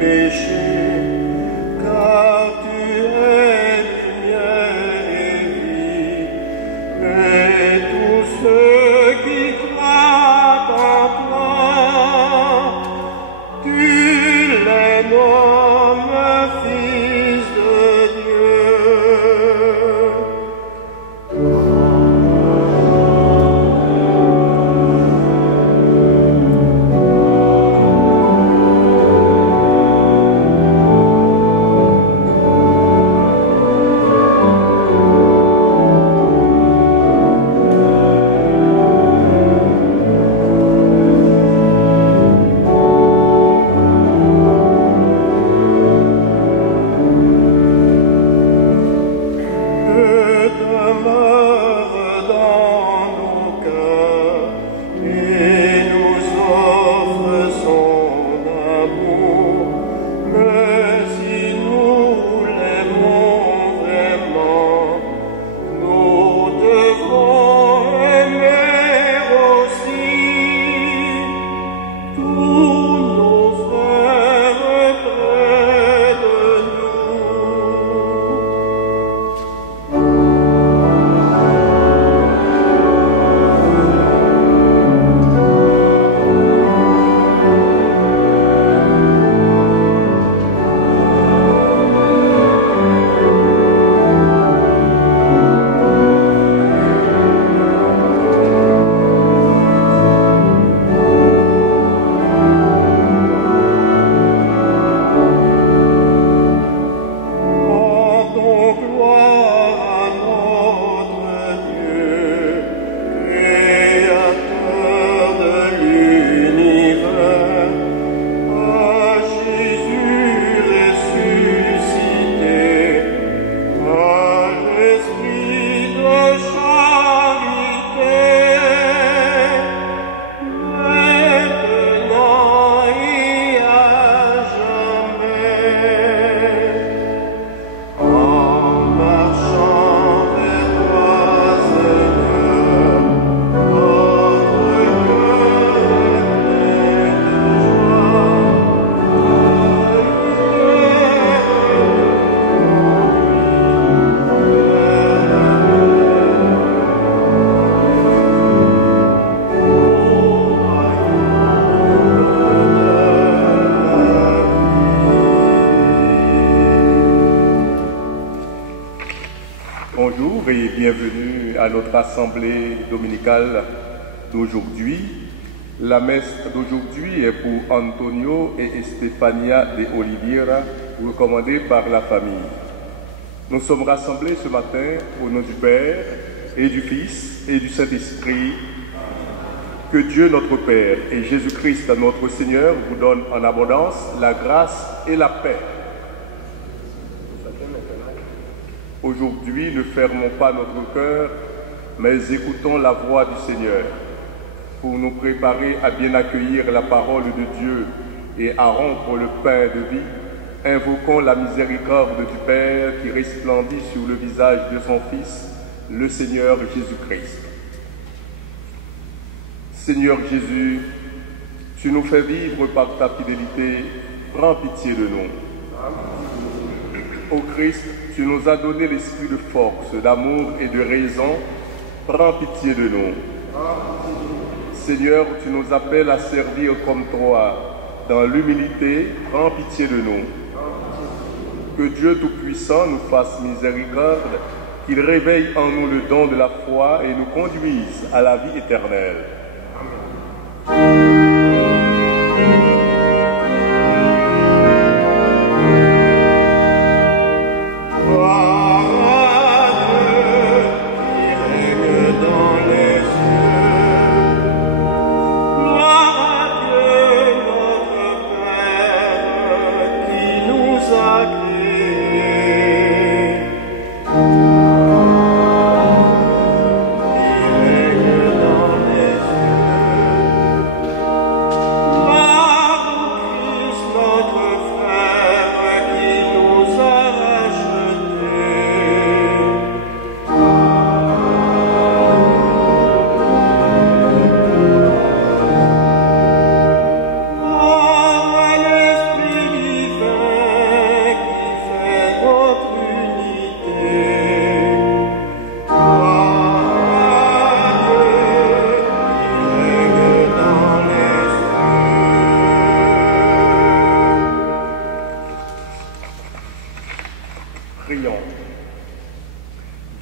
péchés, car tu es lumière et vie, et tous ceux qui croient en toi, tu les nommes fils de Dieu. Bonjour et bienvenue à notre assemblée dominicale d'aujourd'hui. La messe d'aujourd'hui est pour Antonio et Estefania de Oliveira, recommandée par la famille. Nous sommes rassemblés ce matin au nom du Père et du Fils et du Saint-Esprit. Que Dieu notre Père et Jésus-Christ notre Seigneur vous donnent en abondance la grâce et la paix. Aujourd'hui, ne fermons pas notre cœur, mais écoutons la voix du Seigneur pour nous préparer à bien accueillir la parole de Dieu et à rompre le pain de vie. Invoquons la miséricorde du Père qui resplendit sur le visage de son Fils, le Seigneur Jésus-Christ. Seigneur Jésus, tu nous fais vivre par ta fidélité, prends pitié de nous. Ô Christ, tu nous as donné l'esprit de force, d'amour et de raison, prends pitié de nous. Seigneur, tu nous appelles à servir comme toi, dans l'humilité, prends pitié de nous. Que Dieu Tout-Puissant nous fasse miséricorde, qu'il réveille en nous le don de la foi et nous conduise à la vie éternelle.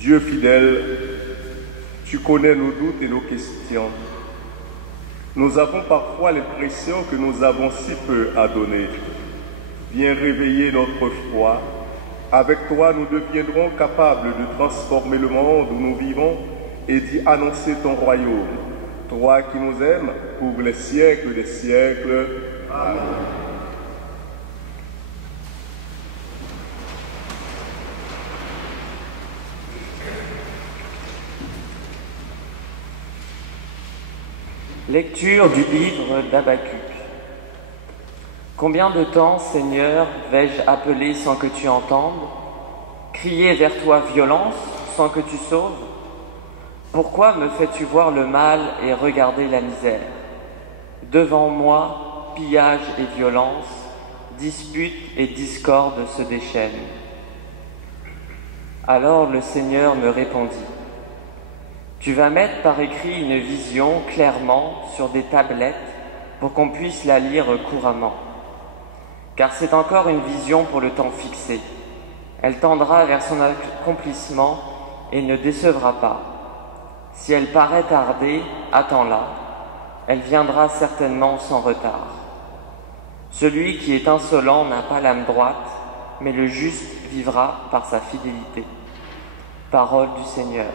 Dieu fidèle, tu connais nos doutes et nos questions. Nous avons parfois l'impression que nous avons si peu à donner. Viens réveiller notre foi. Avec toi, nous deviendrons capables de transformer le monde où nous vivons et d'y annoncer ton royaume. Toi qui nous aimes pour les siècles des siècles. Amen. Lecture du livre d'Habacuc. Combien de temps, Seigneur, vais-je appeler sans que tu entendes, crier vers toi violence sans que tu sauves? Pourquoi me fais-tu voir le mal et regarder la misère? Devant moi, pillage et violence, dispute et discorde se déchaînent. Alors le Seigneur me répondit. Tu vas mettre par écrit une vision clairement sur des tablettes pour qu'on puisse la lire couramment. Car c'est encore une vision pour le temps fixé. Elle tendra vers son accomplissement et ne décevra pas. Si elle paraît tarder, attends-la. Elle viendra certainement sans retard. Celui qui est insolent n'a pas l'âme droite, mais le juste vivra par sa fidélité. Parole du Seigneur.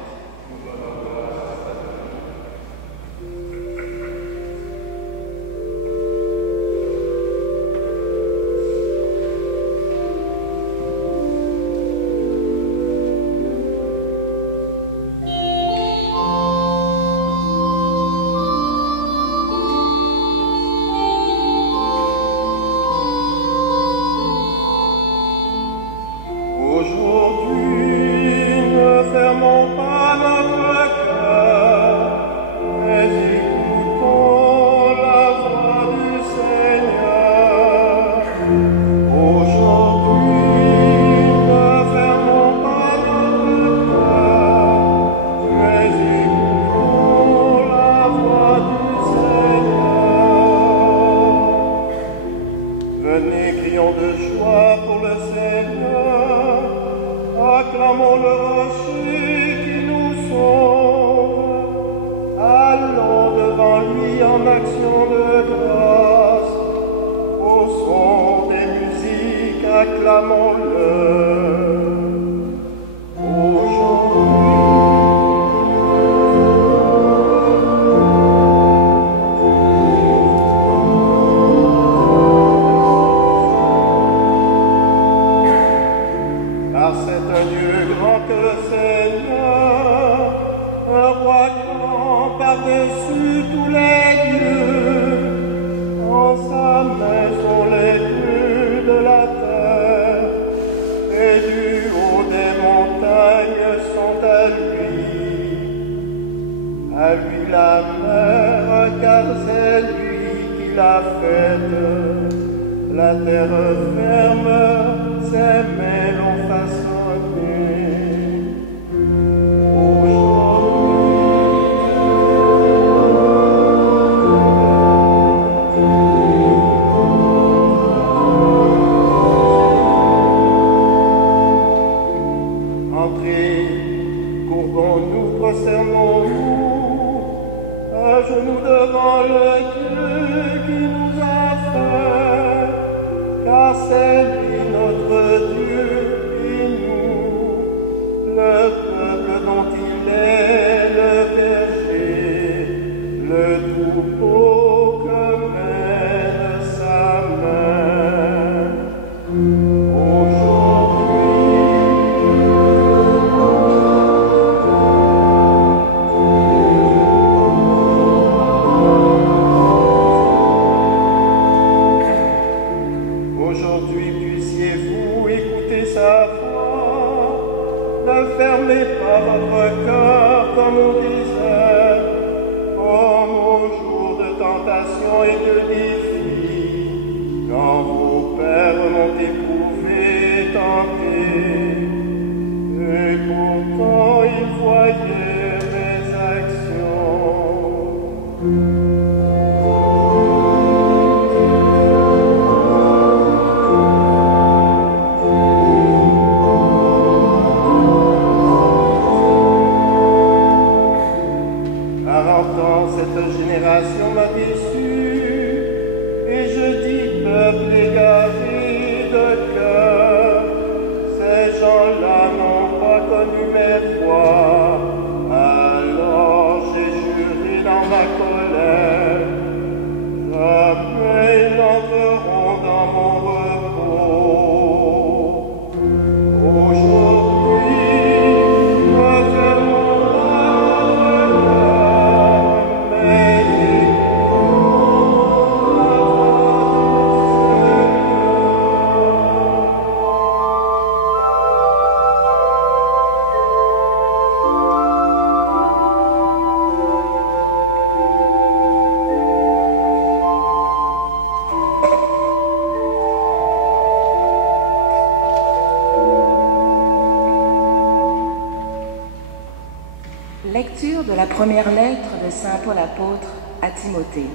la première lettre de Saint Paul apôtre à Timothée.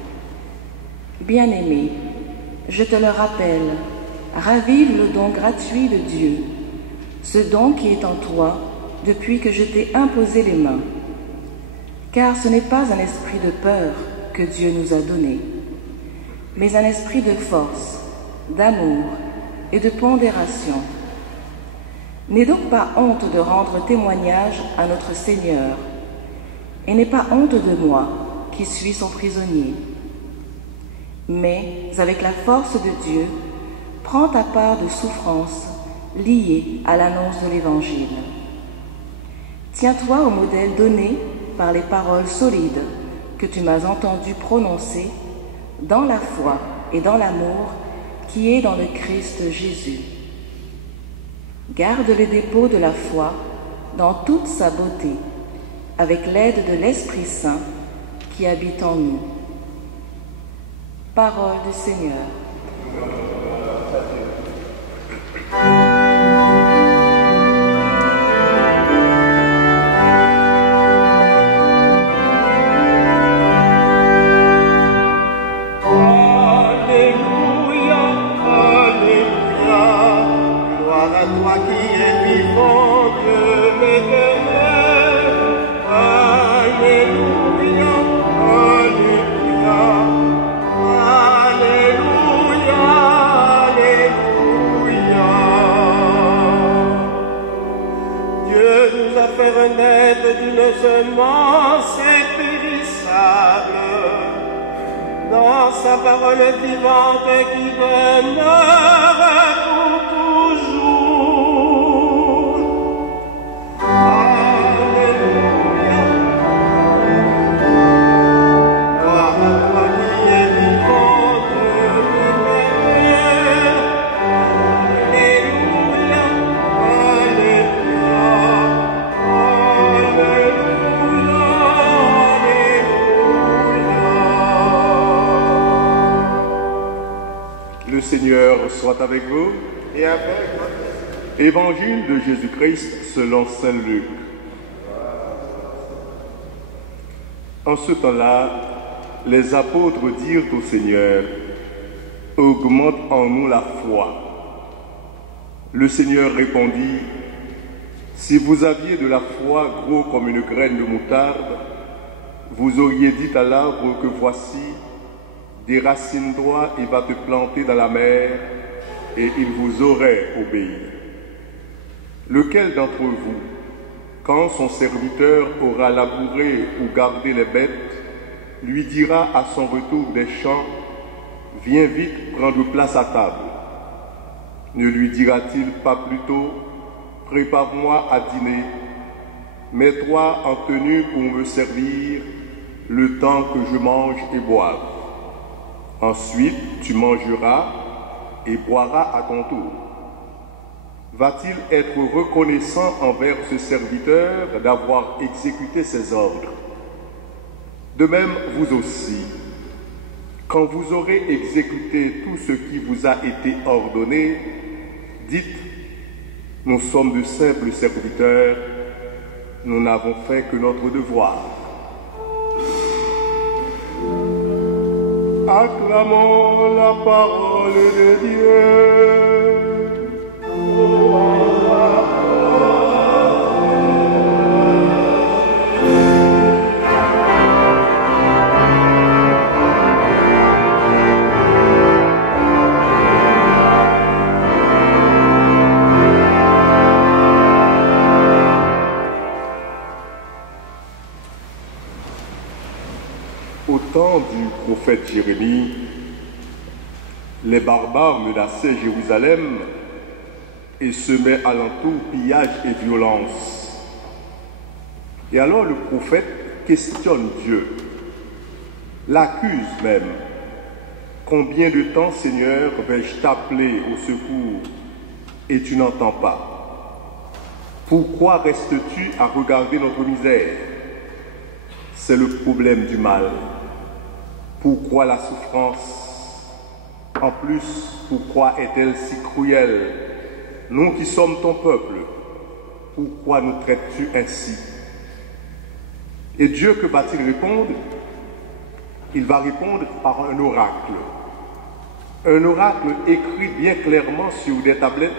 Bien-aimé, je te le rappelle, ravive le don gratuit de Dieu, ce don qui est en toi depuis que je t'ai imposé les mains. Car ce n'est pas un esprit de peur que Dieu nous a donné, mais un esprit de force, d'amour et de pondération. N'aie donc pas honte de rendre témoignage à notre Seigneur, et n'aie pas honte de moi, qui suis son prisonnier. Mais, avec la force de Dieu, prends ta part de souffrance liée à l'annonce de l'Évangile. Tiens-toi au modèle donné par les paroles solides que tu m'as entendu prononcer dans la foi et dans l'amour qui est dans le Christ Jésus. Garde le dépôt de la foi dans toute sa beauté, avec l'aide de l'Esprit Saint qui habite en nous. Parole du Seigneur. Semence impérissable dans sa parole vivante qui demeure pour toujours. Alléluia. Gloire à toi qui es vivante l'éternel. Alléluia. Le Seigneur soit avec vous. Et avec votre Évangile de Jésus-Christ selon saint Luc. En ce temps-là, les apôtres dirent au Seigneur, « Augmente en nous la foi. » Le Seigneur répondit, « Si vous aviez de la foi gros comme une graine de moutarde, vous auriez dit à l'arbre que voici, déracine-toi et va te planter dans la mer, et il vous aurait obéi. Lequel d'entre vous, quand son serviteur aura labouré ou gardé les bêtes, lui dira à son retour des champs, « Viens vite prendre place à table » Ne lui dira-t-il pas plutôt, « Prépare-moi à dîner, mets-toi en tenue pour me servir le temps que je mange et boive. Ensuite, tu mangeras et boiras à ton tour. » Va-t-il être reconnaissant envers ce serviteur d'avoir exécuté ses ordres? De même, vous aussi, quand vous aurez exécuté tout ce qui vous a été ordonné, dites, nous sommes de simples serviteurs, nous n'avons fait que notre devoir. Acclamons la parole de Dieu. Au temps du prophète Jérémie, les barbares menaçaient Jérusalem et semaient alentour pillage et violence. Et alors le prophète questionne Dieu, l'accuse même. « Combien de temps, Seigneur, vais-je t'appeler au secours et tu n'entends pas? Pourquoi restes-tu à regarder notre misère? C'est le problème du mal. Pourquoi la souffrance? En plus, pourquoi est-elle si cruelle? Nous qui sommes ton peuple, pourquoi nous traites-tu ainsi? Et Dieu, que va-t-il répondre? Il va répondre par un oracle. Un oracle écrit bien clairement sur des tablettes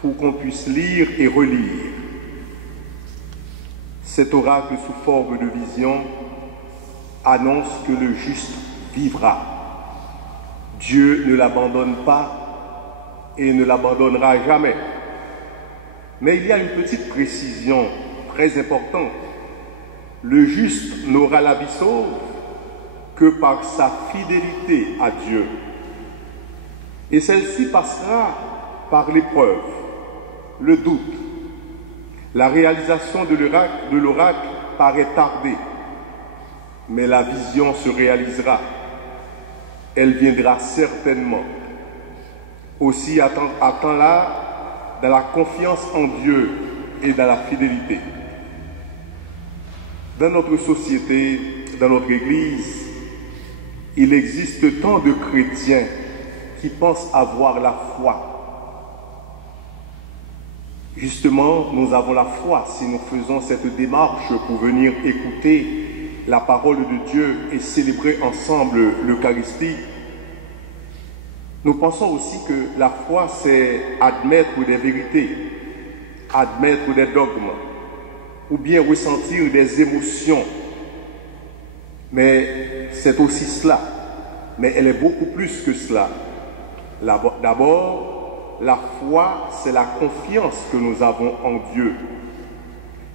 pour qu'on puisse lire et relire. Cet oracle sous forme de vision annonce que le juste vivra. Dieu ne l'abandonne pas et ne l'abandonnera jamais. Mais il y a une petite précision très importante. Le juste n'aura la vie sauve que par sa fidélité à Dieu. Et celle-ci passera par l'épreuve, le doute. La réalisation de l'oracle paraît tarder, mais la vision se réalisera. Elle viendra certainement. Aussi, attends-la dans la confiance en Dieu et dans la fidélité. Dans notre société, dans notre Église, il existe tant de chrétiens qui pensent avoir la foi. Justement, nous avons la foi si nous faisons cette démarche pour venir écouter la parole de Dieu et célébrer ensemble l'Eucharistie. Nous pensons aussi que la foi, c'est admettre des vérités, admettre des dogmes, ou bien ressentir des émotions. Mais c'est aussi cela. Mais elle est beaucoup plus que cela. D'abord, la foi, c'est la confiance que nous avons en Dieu.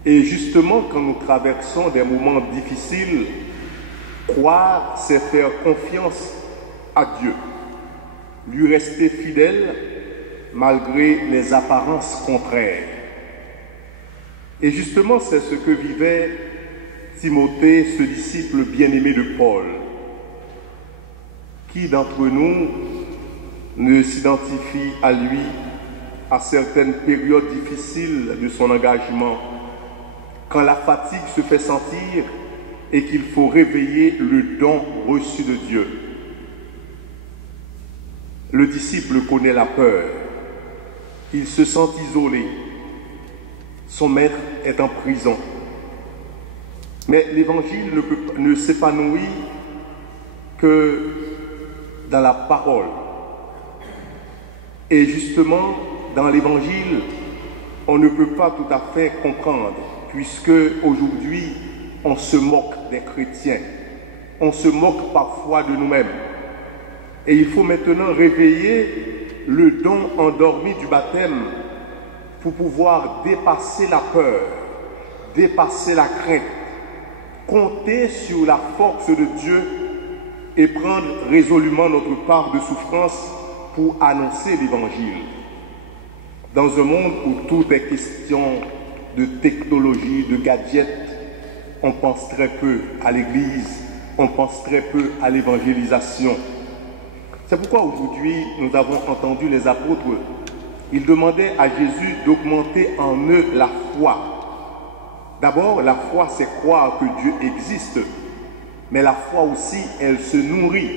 Et justement, quand nous traversons des moments difficiles, croire, c'est faire confiance à Dieu. Lui rester fidèle malgré les apparences contraires. Et justement, c'est ce que vivait Timothée, ce disciple bien-aimé de Paul. Qui d'entre nous ne s'identifie à lui à certaines périodes difficiles de son engagement, quand la fatigue se fait sentir et qu'il faut réveiller le don reçu de Dieu? Le disciple connaît la peur, il se sent isolé, son maître est en prison. Mais l'évangile ne s'épanouit que dans la parole. Et justement, dans l'évangile, on ne peut pas tout à fait comprendre, puisque aujourd'hui, on se moque des chrétiens. On se moque parfois de nous-mêmes. Et il faut maintenant réveiller le don endormi du baptême pour pouvoir dépasser la peur, dépasser la crainte, compter sur la force de Dieu et prendre résolument notre part de souffrance pour annoncer l'Évangile. Dans un monde où tout est question de technologie, de gadgets, on pense très peu à l'Église, on pense très peu à l'évangélisation. C'est pourquoi aujourd'hui, nous avons entendu les apôtres. Ils demandaient à Jésus d'augmenter en eux la foi. D'abord, la foi, c'est croire que Dieu existe. Mais la foi aussi, elle se nourrit.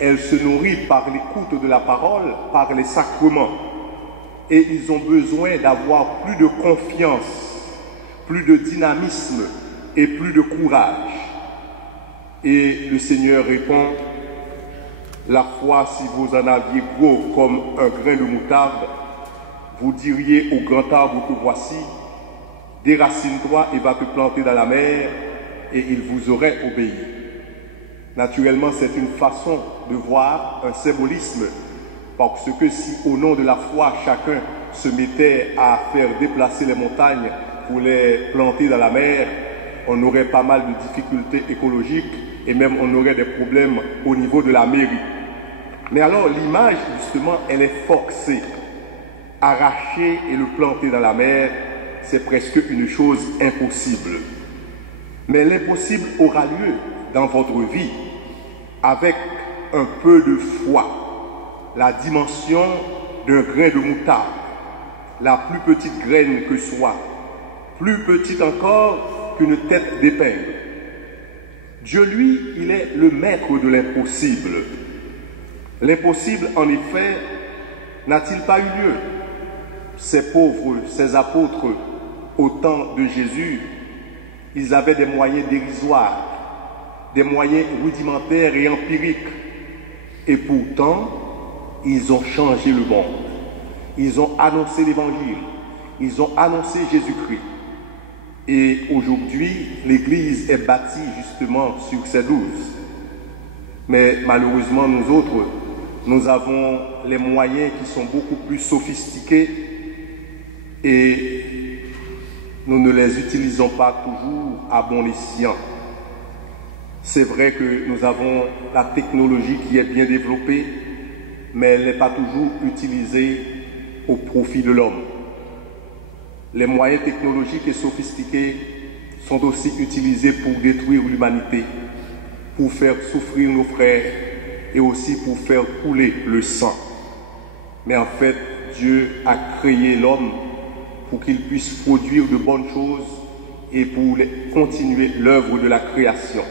Elle se nourrit par l'écoute de la parole, par les sacrements. Et ils ont besoin d'avoir plus de confiance, plus de dynamisme et plus de courage. Et le Seigneur répond: la foi, si vous en aviez gros comme un grain de moutarde, vous diriez au grand arbre que voici, déracine-toi et va te planter dans la mer, et il vous aurait obéi. Naturellement, c'est une façon de voir un symbolisme, parce que si au nom de la foi, chacun se mettait à faire déplacer les montagnes pour les planter dans la mer, on aurait pas mal de difficultés écologiques et même on aurait des problèmes au niveau de la mairie. Mais alors l'image, justement, elle est forcée. Arracher et le planter dans la mer, c'est presque une chose impossible. Mais l'impossible aura lieu dans votre vie avec un peu de foi. La dimension d'un grain de moutarde, la plus petite graine que soit, plus petite encore qu'une tête d'épingle. Dieu, lui, il est le maître de l'impossible. L'impossible, en effet, n'a-t-il pas eu lieu? Ces pauvres, ces apôtres, au temps de Jésus, Ils avaient des moyens dérisoires, des moyens rudimentaires et empiriques. Et pourtant, ils ont changé le monde. Ils ont annoncé l'Évangile. Ils ont annoncé Jésus-Christ. Et aujourd'hui, l'Église est bâtie justement sur ces 12. Mais malheureusement, nous autres, nous avons les moyens qui sont beaucoup plus sophistiqués et nous ne les utilisons pas toujours à bon escient. C'est vrai que nous avons la technologie qui est bien développée, mais elle n'est pas toujours utilisée au profit de l'homme. Les moyens technologiques et sophistiqués sont aussi utilisés pour détruire l'humanité, pour faire souffrir nos frères et aussi pour faire couler le sang. Mais en fait, Dieu a créé l'homme pour qu'il puisse produire de bonnes choses et pour continuer l'œuvre de la création.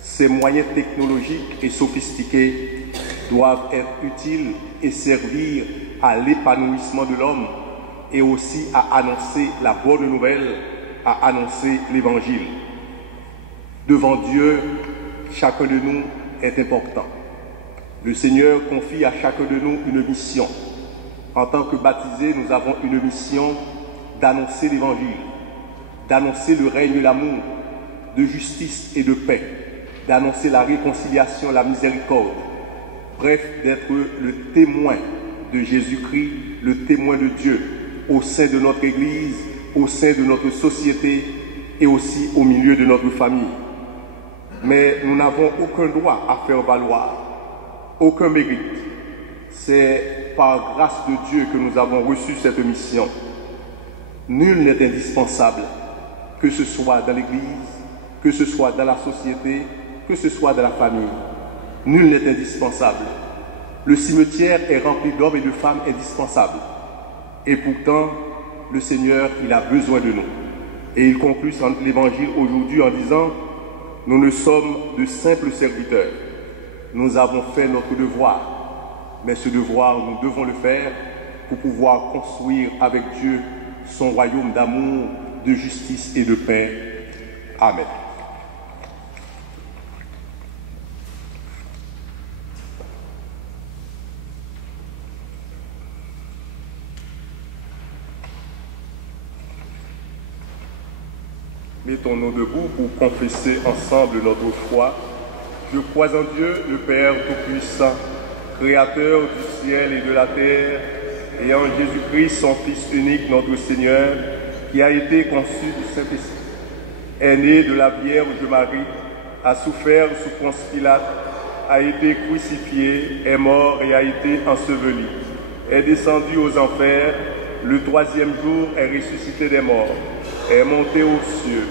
Ces moyens technologiques et sophistiqués doivent être utiles et servir à l'épanouissement de l'homme et aussi à annoncer la bonne nouvelle, à annoncer l'Évangile. Devant Dieu, chacun de nous est important. Le Seigneur confie à chacun de nous une mission. En tant que baptisés, nous avons une mission d'annoncer l'Évangile, d'annoncer le règne de l'amour, de justice et de paix, d'annoncer la réconciliation, la miséricorde, bref, d'être le témoin de Jésus-Christ, le témoin de Dieu au sein de notre Église, au sein de notre société et aussi au milieu de notre famille. Mais nous n'avons aucun droit à faire valoir, aucun mérite. C'est par grâce de Dieu que nous avons reçu cette mission. Nul n'est indispensable, que ce soit dans l'Église, que ce soit dans la société, que ce soit dans la famille. Nul n'est indispensable. Le cimetière est rempli d'hommes et de femmes indispensables. Et pourtant, le Seigneur, il a besoin de nous. Et il conclut l'Évangile aujourd'hui en disant, nous ne sommes de simples serviteurs. Nous avons fait notre devoir. Mais ce devoir, nous devons le faire pour pouvoir construire avec Dieu son royaume d'amour, de justice et de paix. Amen. Mettons-nous debout pour confesser ensemble notre foi. Je crois en Dieu, le Père Tout-Puissant, Créateur du ciel et de la terre, et en Jésus-Christ, son Fils unique, notre Seigneur, qui a été conçu du Saint-Esprit, est né de la Vierge Marie, a souffert sous Ponce Pilate, a été crucifié, est mort et a été enseveli, est descendu aux enfers, le troisième jour est ressuscité des morts, est monté aux cieux,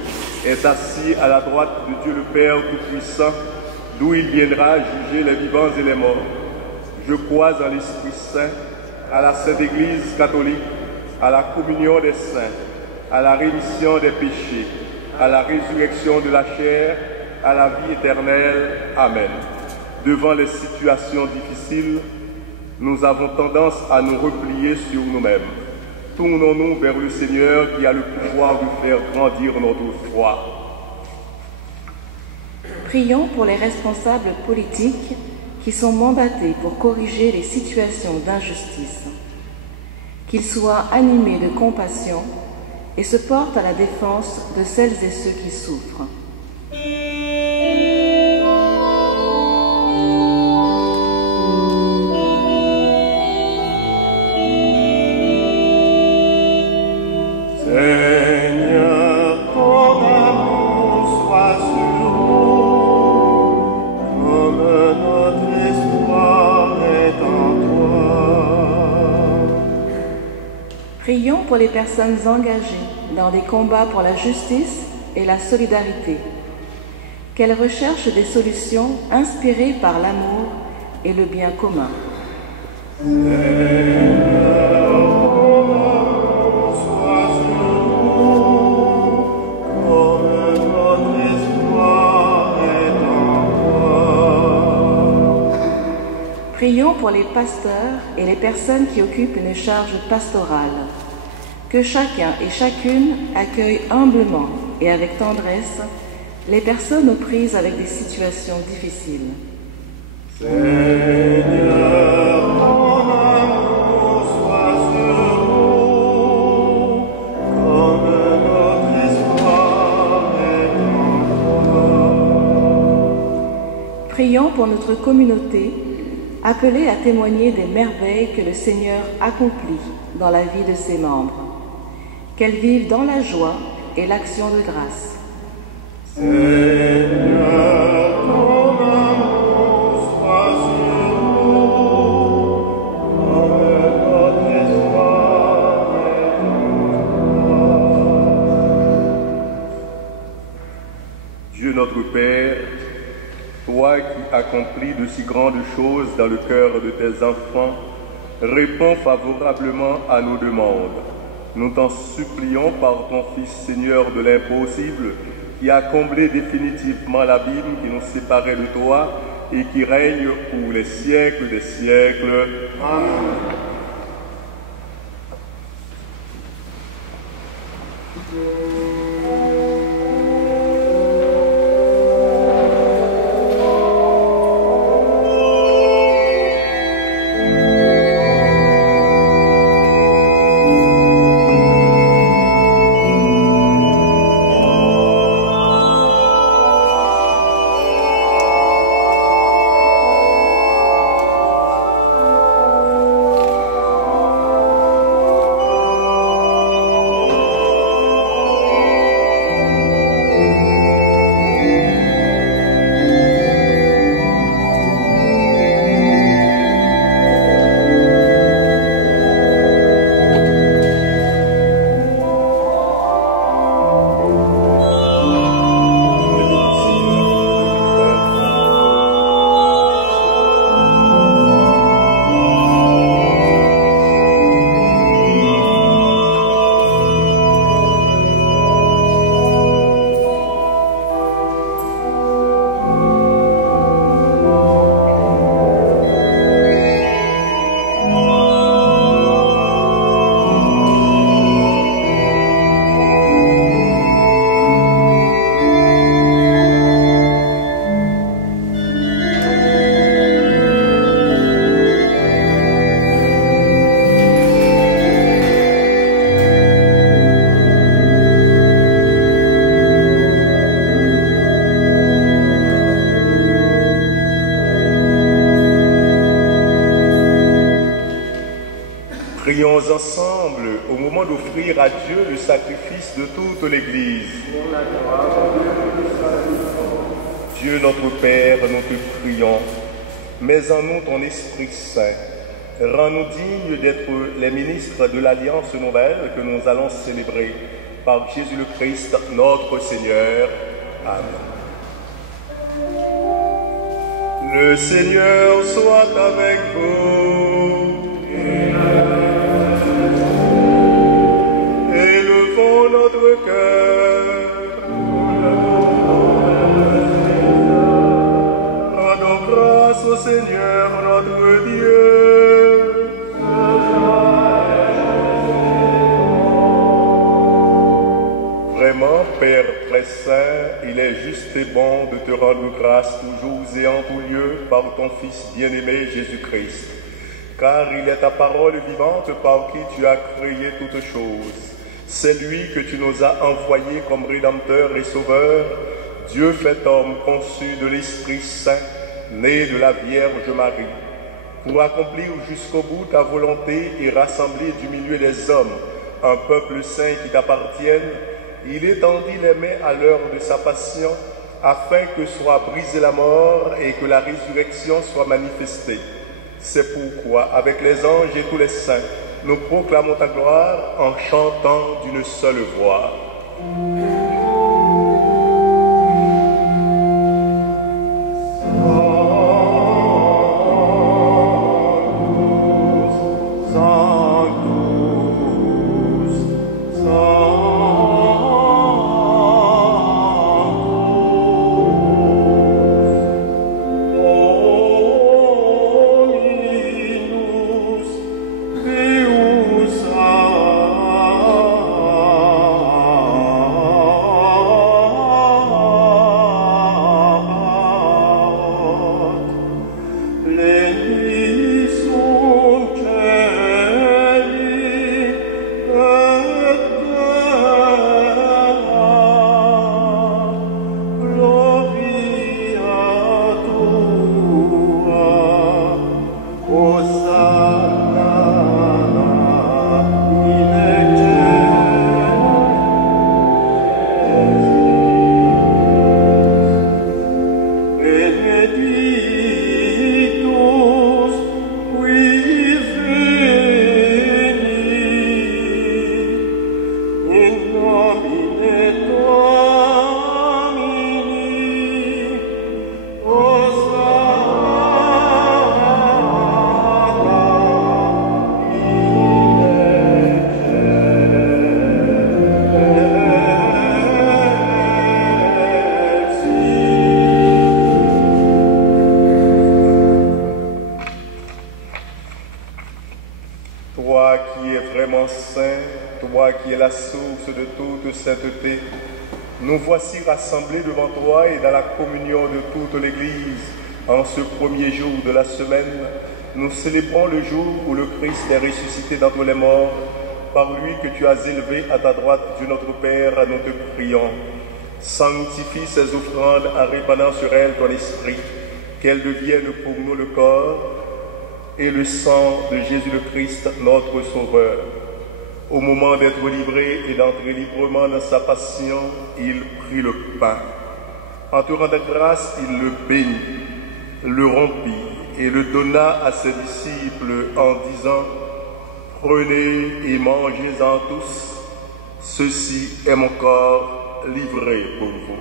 est assis à la droite de Dieu le Père Tout-Puissant, d'où il viendra juger les vivants et les morts. Je crois en l'Esprit Saint, à la Sainte Église catholique, à la communion des saints, à la rémission des péchés, à la résurrection de la chair, à la vie éternelle. Amen. Devant les situations difficiles, nous avons tendance à nous replier sur nous-mêmes. Tournons-nous vers le Seigneur qui a le pouvoir de faire grandir notre foi. Prions pour les responsables politiques qui sont mandatés pour corriger les situations d'injustice. Qu'ils soient animés de compassion et se portent à la défense de celles et ceux qui souffrent. Prions pour les personnes engagées dans des combats pour la justice et la solidarité. Qu'elles recherchent des solutions inspirées par l'amour et le bien commun. Prions pour les pasteurs et les personnes qui occupent une charge pastorale. Que chacun et chacune accueille humblement et avec tendresse les personnes aux prises avec des situations difficiles. Seigneur, ton amour soit sur nous, comme notre espoir est en toi. Prions pour notre communauté, appelée à témoigner des merveilles que le Seigneur accomplit dans la vie de ses membres. Qu'elle vive dans la joie et l'action de grâce. Seigneur, ton amour soit sur nous, comme notre espoir est en toi. Dieu notre Père, toi qui accomplis de si grandes choses dans le cœur de tes enfants, réponds favorablement à nos demandes. Nous t'en supplions par ton Fils Seigneur de l'impossible, qui a comblé définitivement l'abîme qui nous séparait de toi et qui règne pour les siècles des siècles. Amen. Prions ensemble au moment d'offrir à Dieu le sacrifice de toute l'Église. Dieu notre Père, nous te prions, mets en nous ton Esprit Saint. Rends-nous dignes d'être les ministres de l'Alliance nouvelle que nous allons célébrer par Jésus le Christ, notre Seigneur. Amen. Le Seigneur soit avec vous. Élevons notre cœur. Rendons grâce au Seigneur notre Dieu. Vraiment, Père très saint, il est juste et bon de te rendre grâce toujours et en tout lieu par ton Fils bien-aimé Jésus-Christ. Car il est ta parole vivante par qui tu as créé toutes choses. C'est lui que tu nous as envoyé comme Rédempteur et Sauveur, Dieu fait homme conçu de l'Esprit Saint, né de la Vierge Marie, pour accomplir jusqu'au bout ta volonté et rassembler du milieu des hommes un peuple saint qui t'appartienne. Il étendit les mains à l'heure de sa passion, afin que soit brisée la mort et que la résurrection soit manifestée. C'est pourquoi, avec les anges et tous les saints, nous proclamons ta gloire en chantant d'une seule voix. Deus qui es vraiment saint, toi qui es la source de toute sainteté, nous voici rassemblés devant toi et dans la communion de toute l'Église. En ce premier jour de la semaine, nous célébrons le jour où le Christ est ressuscité d'entre les morts. Par lui que tu as élevé à ta droite, Dieu notre Père, nous te prions. Sanctifie ces offrandes en répandant sur elles ton esprit, qu'elles deviennent pour nous le corps et le sang de Jésus le Christ, notre Sauveur. Au moment d'être livré et d'entrer librement dans sa passion, il prit le pain. En te rendant grâce, il le bénit, le rompit et le donna à ses disciples en disant: prenez et mangez-en tous, ceci est mon corps livré pour vous.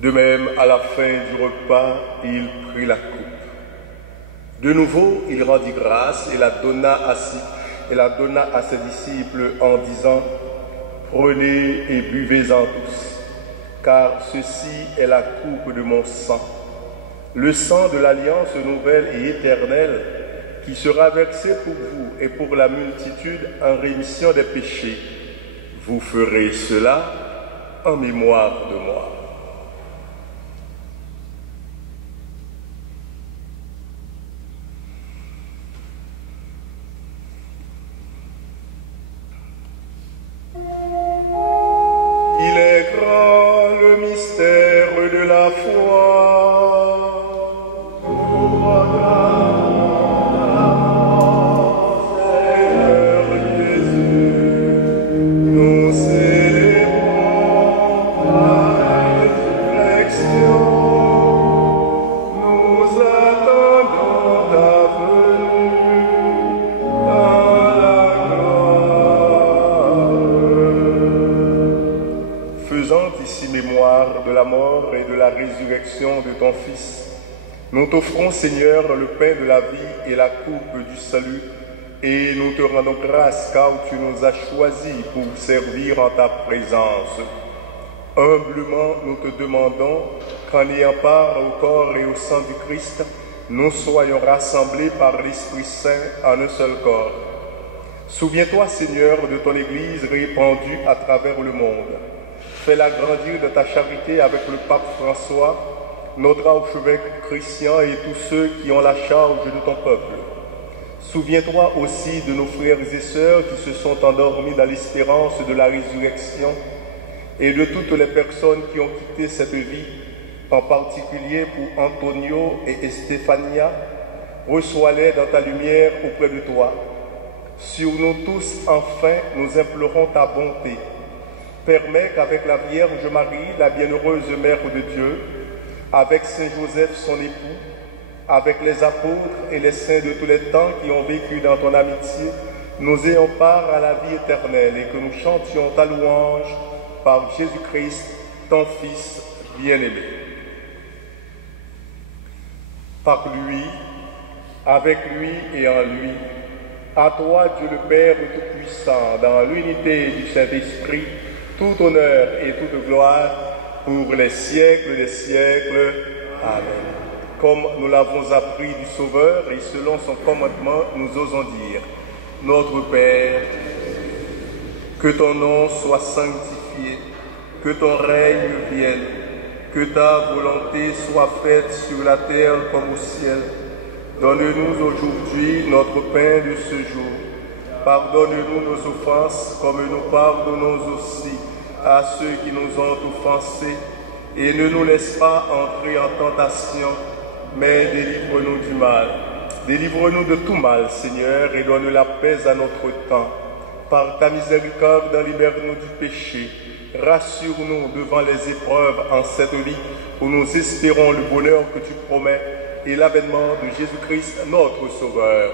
De même, à la fin du repas, il prit la coupe. De nouveau, il rendit grâce et la donna à ses disciples en disant: prenez et buvez-en tous, car ceci est la coupe de mon sang, le sang de l'alliance nouvelle et éternelle, qui sera versé pour vous et pour la multitude en rémission des péchés. Vous ferez cela en mémoire de moi. De ton Fils, nous t'offrons, Seigneur, le pain de la vie et la coupe du salut, et nous te rendons grâce car tu nous as choisis pour servir en ta présence. Humblement, nous te demandons qu'en ayant part au corps et au sang du Christ, nous soyons rassemblés par l'Esprit Saint en un seul corps. Souviens-toi, Seigneur, de ton Église répandue à travers le monde. Fais-la grandir de ta charité avec le pape François, notre archevêque Christian et tous ceux qui ont la charge de ton peuple. Souviens-toi aussi de nos frères et sœurs qui se sont endormis dans l'espérance de la résurrection et de toutes les personnes qui ont quitté cette vie, en particulier pour Antonio et Estefania. Reçois-les dans ta lumière auprès de toi. Sur nous tous, enfin, nous implorons ta bonté. Permets qu'avec la Vierge Marie, la bienheureuse Mère de Dieu, avec Saint Joseph, son époux, avec les apôtres et les saints de tous les temps qui ont vécu dans ton amitié, nous ayons part à la vie éternelle et que nous chantions ta louange par Jésus-Christ, ton Fils bien-aimé. Par lui, avec lui et en lui, à toi, Dieu le Père Tout-Puissant, dans l'unité du Saint-Esprit, tout honneur et toute gloire pour les siècles des siècles. Amen. Comme nous l'avons appris du Sauveur et selon son commandement, nous osons dire: Notre Père, que ton nom soit sanctifié, que ton règne vienne, que ta volonté soit faite sur la terre comme au ciel. Donne-nous aujourd'hui notre pain de ce jour. Pardonne-nous nos offenses comme nous pardonnons aussi à ceux qui nous ont offensés. Et ne nous laisse pas entrer en tentation, mais délivre-nous du mal. Délivre-nous de tout mal, Seigneur, et donne la paix à notre temps. Par ta miséricorde, libère-nous du péché. Rassure-nous devant les épreuves en cette vie où nous espérons le bonheur que tu promets et l'avènement de Jésus-Christ, notre Sauveur.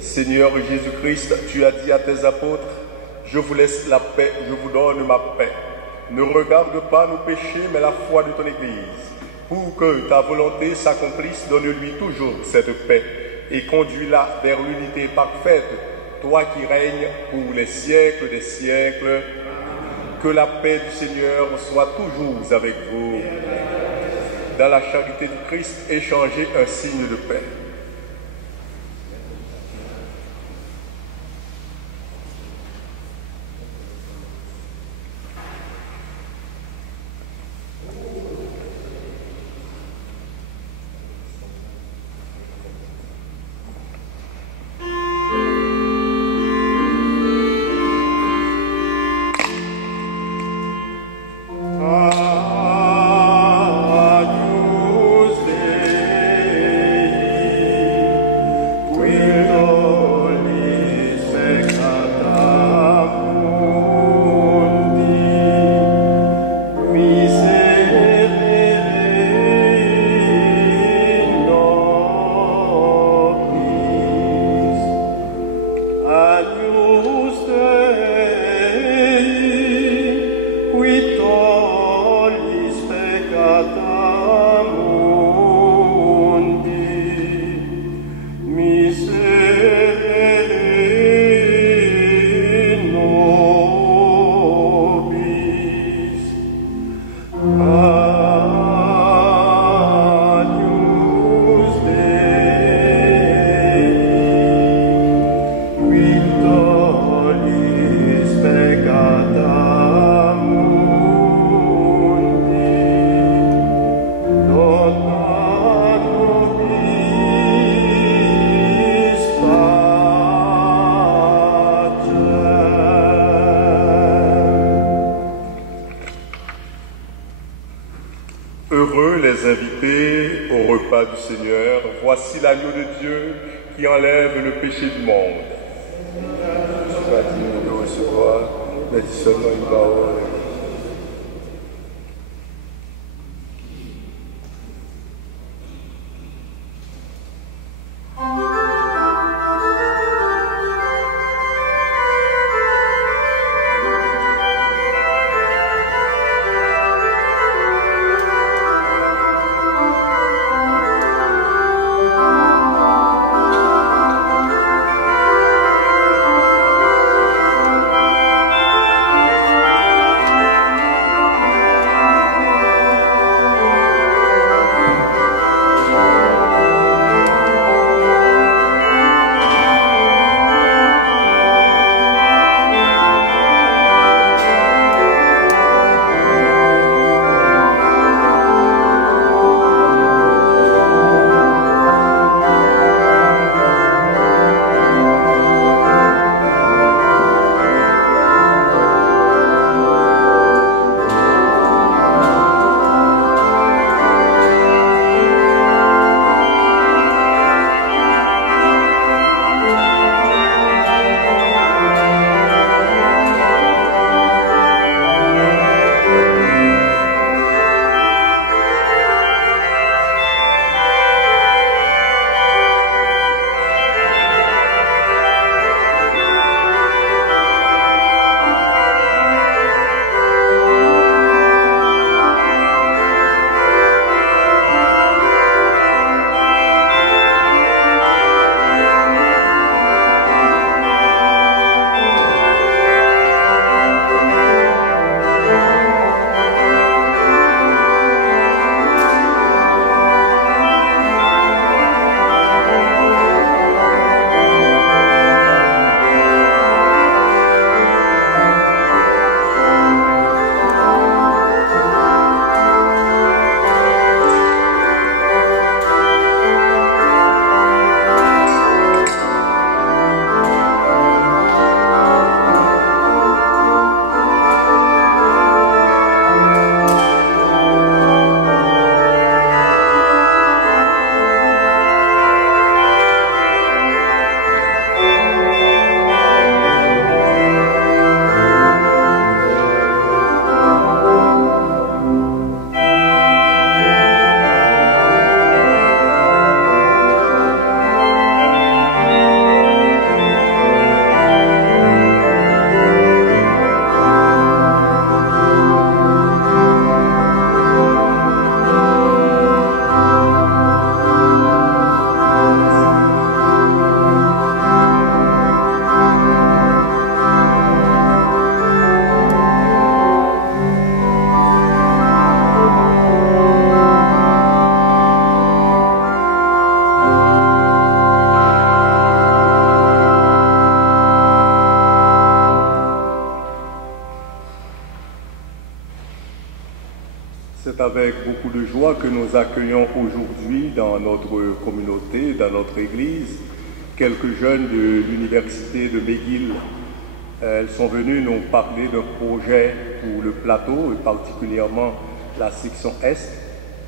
Seigneur Jésus-Christ, tu as dit à tes apôtres: je vous laisse la paix, je vous donne ma paix. Ne regarde pas nos péchés, mais la foi de ton Église. Pour que ta volonté s'accomplisse, donne-lui toujours cette paix et conduis-la vers l'unité parfaite, toi qui règnes pour les siècles des siècles. Que la paix du Seigneur soit toujours avec vous. Dans la charité du Christ, échangez un signe de paix. Seigneur, voici l'agneau de Dieu qui enlève le péché du monde. Sois digne de recevoir l'addition d'une parole. Amen. C'est avec beaucoup de joie que nous accueillons aujourd'hui dans notre communauté, dans notre église, quelques jeunes de l'université de McGill. Elles sont venues nous parler d'un projet pour le plateau, et particulièrement la section Est,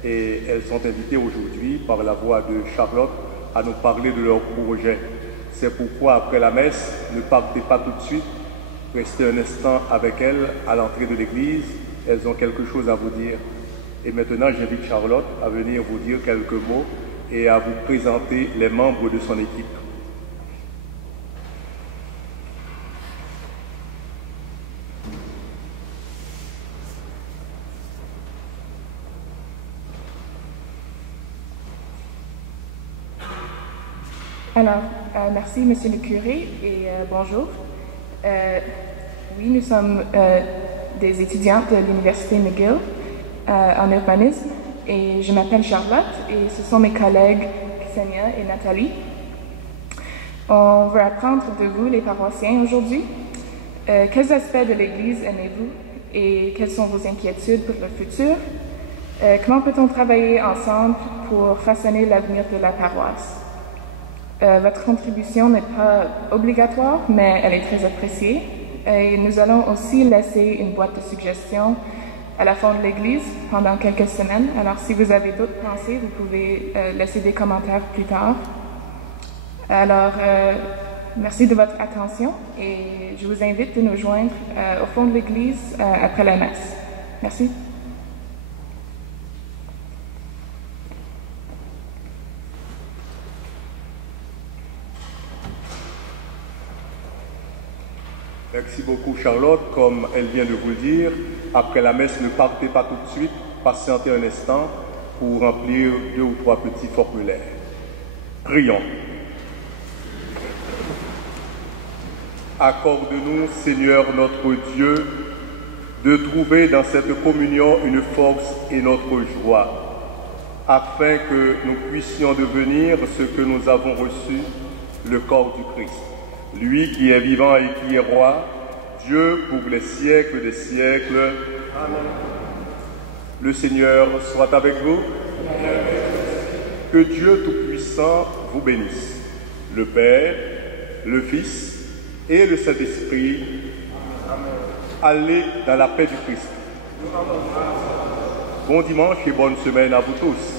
et elles sont invitées aujourd'hui par la voix de Charlotte à nous parler de leur projet. C'est pourquoi après la messe, ne partez pas tout de suite, restez un instant avec elles à l'entrée de l'église, elles ont quelque chose à vous dire. Et maintenant, j'invite Charlotte à venir vous dire quelques mots et à vous présenter les membres de son équipe. Alors, merci Monsieur le curé et bonjour. Oui, nous sommes des étudiantes de l'Université McGill en urbanisme et je m'appelle Charlotte et ce sont mes collègues Ksenia et Nathalie. On veut apprendre de vous, les paroissiens, aujourd'hui. Quels aspects de l'Église aimez-vous et quelles sont vos inquiétudes pour le futur? Comment peut-on travailler ensemble pour façonner l'avenir de la paroisse? Votre contribution n'est pas obligatoire, mais elle est très appréciée. Et nous allons aussi laisser une boîte de suggestions à la fin de l'Église pendant quelques semaines. Alors, si vous avez d'autres pensées, vous pouvez laisser des commentaires plus tard. Alors, merci de votre attention et je vous invite de nous joindre au fond de l'Église après la messe. Merci. Merci beaucoup Charlotte. Comme elle vient de vous le dire, après la messe, ne partez pas tout de suite, patientez un instant pour remplir 2 ou 3 petits formulaires. Prions. Accorde-nous, Seigneur notre Dieu, de trouver dans cette communion une force et notre joie, afin que nous puissions devenir ce que nous avons reçu, le corps du Christ. Lui qui est vivant et qui est roi, Dieu pour les siècles des siècles. Amen. Le Seigneur soit avec vous. Amen. Que Dieu Tout-Puissant vous bénisse, le Père, le Fils et le Saint-Esprit. Allez dans la paix du Christ. Bon dimanche et bonne semaine à vous tous.